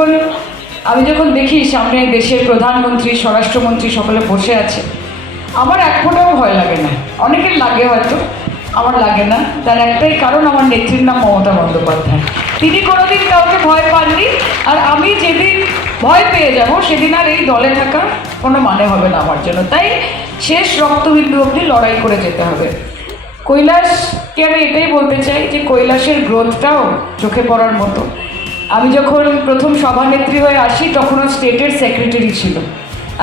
তখন আমি যখন দেখি সামনে দেশের প্রধানমন্ত্রী, স্বরাষ্ট্রমন্ত্রী সকলে বসে আছে, আমার এক ফোঁটাও ভয় লাগে না। অনেকের লাগে হয়তো, আমার লাগে না। তার একটাই কারণ, আমার নেত্রীর নাম মমতা বন্দ্যোপাধ্যায়। তিনি কোনোদিন কাউকে ভয় পাননি, আর আমি যেদিন ভয় পেয়ে যাব, সেদিন আর এই দলে থাকা কোনো মানে হবে না আমার জন্য। তাই শেষ রক্তবিন্দু অবধি লড়াই করে যেতে হবে। কৈলাসকে আমি এটাই বলতে চাই যে কৈলাসের গ্রোথটাও চোখে পড়ার মতো। আমি যখন প্রথম সভানেত্রী হয়ে আসি তখনও স্টেটের সেক্রেটারি ছিল।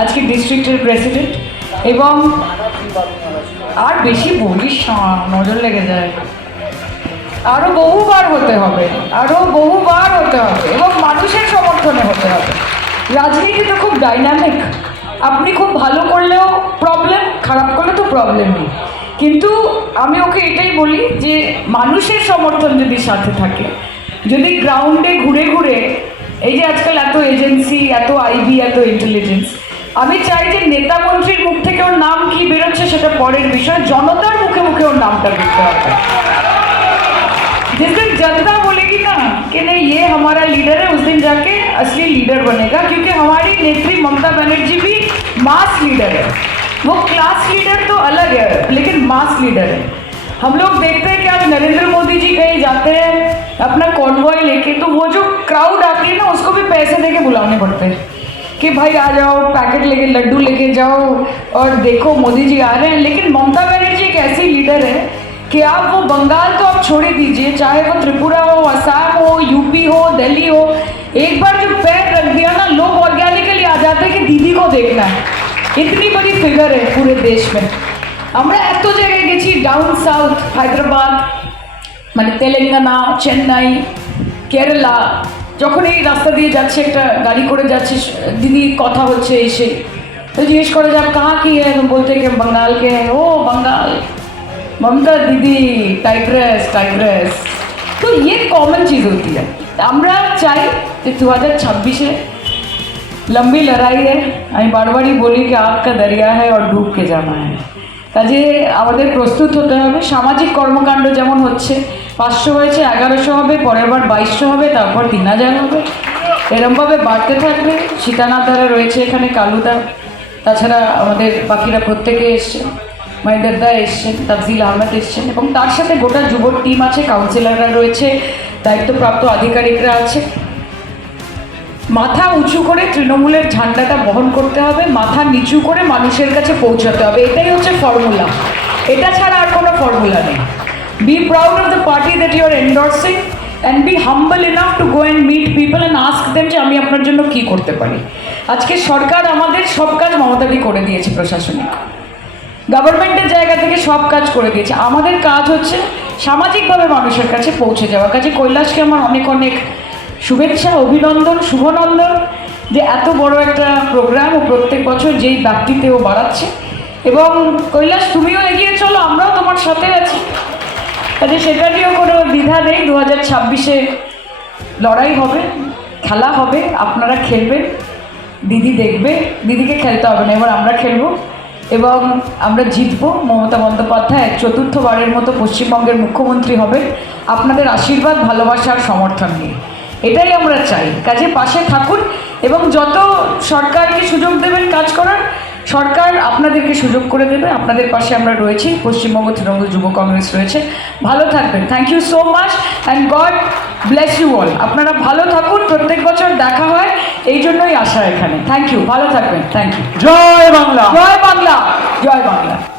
আজকে ডিস্ট্রিক্টের প্রেসিডেন্ট এবং আর বেশি বলিস নজর লেগে যায়। আরও বহুবার হতে হবে, আরও বহুবার হতে হবে, এবং মানুষের সমর্থনে হতে হবে। রাজনীতি তো খুব ডাইনামিক আপনি খুব ভালো করলেও প্রবলেম খারাপ করলে তো প্রবলেম নেই। কিন্তু আমি ওকে এটাই বলি যে, মানুষের সমর্থন যদি সাথে থাকে যদি গ্রাউন্ডে ঘুরে ঘুরে এই যে আজকাল এত এজেন্সি এত আইবি এত ইন্টেলিজেন্স আমি চাই যে নেতা মন্ত্রীর মুখ থেকে ওর নাম কি বেরোচ্ছে সেটা পরের বিষয় জনতার মুখে মুখে ওর নামটা দিতে হবে जिस दिन जनता बोलेगी ना कि नहीं ये हमारा लीडर है उस दिन जाके असली लीडर बनेगा क्योंकि हमारी नेत्री ममता बनर्जी भी मास लीडर है वो क्लास लीडर तो अलग है लेकिन मास लीडर है हम लोग देखते हैं कि आज नरेंद्र दे के बुलाने पड़ते हैं कि भाई आ जाओ पैकेट लेके लड्डू लेके जाओ और देखो मोदी जी आ रहे हैं लेकिन ममता बनर्जी एक ऐसी लीडर है कि आप वो बंगाल तो आप छोड़ ही दीजिए चाहे वो त्रिपुरा हो असम हो यूपी हो दिल्ली हो एक बार जो पैर रख दिया ना लोग ऑर्गेनिकली आ जाते हैं कि दीदी को देखना है इतनी बड़ी फिगर है पूरे देश में আমরা এত জায়গায় গেছি ডাউন সাউথ হায়দ্রাবাদ মানে তেলেঙ্গানা চেন্নাই কেরালা যখন এই রাস্তা দিয়ে যাচ্ছে, একটা গাড়ি করে যাচ্ছে দিদি কথা হচ্ছে এসে। তো জিজ্ঞেস করে যাক কাহা কি হ্যাঁ বলতে কে বাঙ্গাল কে ও, বাঙ্গাল। মমতা দিদি টাইগ্রেস টাইগ্রেস তো ইয়ে কমন চিজ হতি আমরা চাই যে দু হাজার ছাব্বিশে লম্বি লড়াই হ্যাঁ আমি বারবারই বলি কি আপকা দরিয়া হ্যাঁ আর ডুব জানা হ্যাঁ কাজে আমাদের প্রস্তুত হতে হবে। সামাজিক কর্মকাণ্ড যেমন হচ্ছে পাঁচশো হয়েছে, এগারোশো হবে, পরের বার বাইশশো হবে, তারপর তিন হাজার হবে। এরমভাবে বাড়তে থাকবে। সীতানাথ দ্বারা রয়েছে এখানে, কালুদা। তাছাড়া আমাদের বাকিরা প্রত্যেকে এসছে মহিন্দারদা এসছেন, তাফজিল আহমেদ এসছেন, এবং তার সাথে গোটা যুব টিম আছে কাউন্সিলররা রয়েছে, দায়িত্বপ্রাপ্ত আধিকারিকরা আছে। মাথা উঁচু করে তৃণমূলের ঝান্ডাটা বহন করতে হবে, মাথা নিচু করে মানুষের কাছে পৌঁছাতে হবে, এটাই হচ্ছে ফর্মুলা এটা ছাড়া আর কোনো ফর্মুলা নেই। Be proud of the party that you are endorsing and be humble enough to go and meet people and ask them যে আমি আপনার জন্য কী করতে পারি। আজকে সরকার আমাদের সব কাজ মমতাদি করে দিয়েছে প্রশাসনিক। গভর্নমেন্টের জায়গা থেকে সব কাজ করে দিয়েছে। আমাদের কাজ হচ্ছে সামাজিকভাবে মানুষের কাছে পৌঁছে যাওয়া। কাজে কৈলাসকে আমার অনেক অনেক শুভেচ্ছা, অভিনন্দন, শুভনন্দন যে এত বড় একটা প্রোগ্রাম ও প্রত্যেক বছর যেই ব্যাপ্তিতে ও বাড়াচ্ছে। এবং কৈলাস, তুমিও এগিয়ে চলো, আমরাও তোমার সাথে আছি। কাজে সেটা নিয়েও কোনো দ্বিধা নেই দু হাজার ছাব্বিশে লড়াই হবে, খেলা হবে, আপনারা খেলবেন, দিদি দেখবে, দিদিকে খেলতে হবে না, এবার আমরা খেলব। এবং আমরা জিতবো, মমতা বন্দ্যোপাধ্যায় চতুর্থবারের মতো পশ্চিমবঙ্গের মুখ্যমন্ত্রী হবে। আপনাদের আশীর্বাদ, ভালোবাসা আর সমর্থন নিয়ে। এটাই আমরা চাই। কাজে পাশে থাকুন এবং যত সরকারকে সুযোগ দেবেন কাজ করার সরকার আপনাদেরকে সুযোগ করে দেবে। আপনাদের পাশে আমরা রয়েছি। পশ্চিমবঙ্গ তৃণমূল যুব কংগ্রেস রয়েছে। ভালো থাকবেন। Thank you so much and God bless you all আপনারা ভালো থাকুন। প্রত্যেক বছর দেখা হয়। এই জন্যই আসা এখানে। থ্যাংক ইউ ভালো থাকবেন। থ্যাংক ইউ জয় বাংলা। জয় বাংলা। জয় বাংলা।